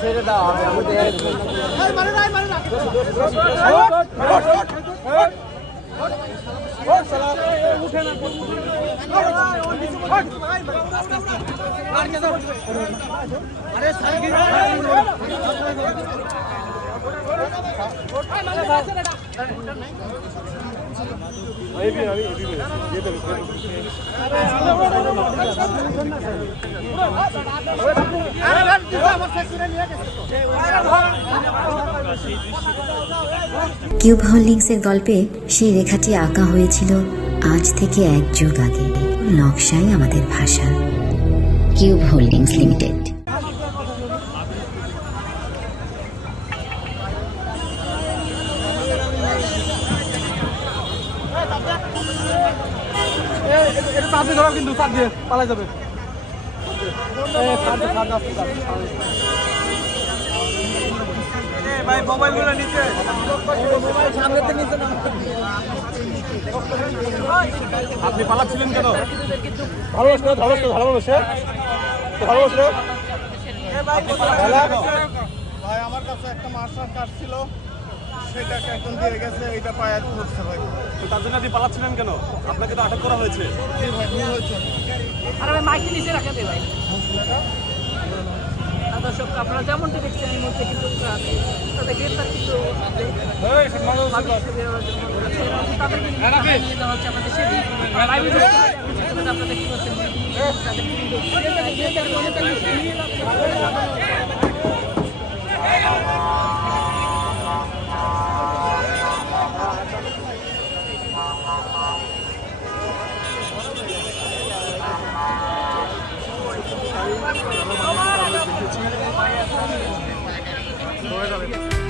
ছেড়ে দাও আমি দেখে দেব কিউব হোল্ডিংসের গল্পে সেই রেখাটি আঁকা হয়েছিল আজ থেকে 1 যুগ আগে। নকশাই আমাদের ভাষা। Cube holdings limited. কিন্তু চাপ দিয়ে পালা যাবে ভাই মোবাইল গুলো নিচে সামনে নিচে না আপনি পালাচ্ছিলেন কেন? ভালোবাসলো ভাই আমার কাছে একটা মার্শাল কার্ড ছিল, সেটাকে একজন দিয়ে গেছে, এইটা পায়ে ধরছে ভাই। তো তার জন্য আপনি পালাচ্ছিলেন কেন? আপনাকে তো আটক করা হয়েছে। জি ভাই, ভুল হয়েছে। আরে ভাই মাইকে নিচে রাখা দে ভাই। দর্শক আপনারা যেমনটি দেখছেন এই মুহূর্তে কিন্তু তাদের গ্রেপ্তার কিন্তু তাদেরকে নিয়ে যাওয়া হচ্ছে আমাদের সেদিন আপনারা দেখতে পাচ্ছেন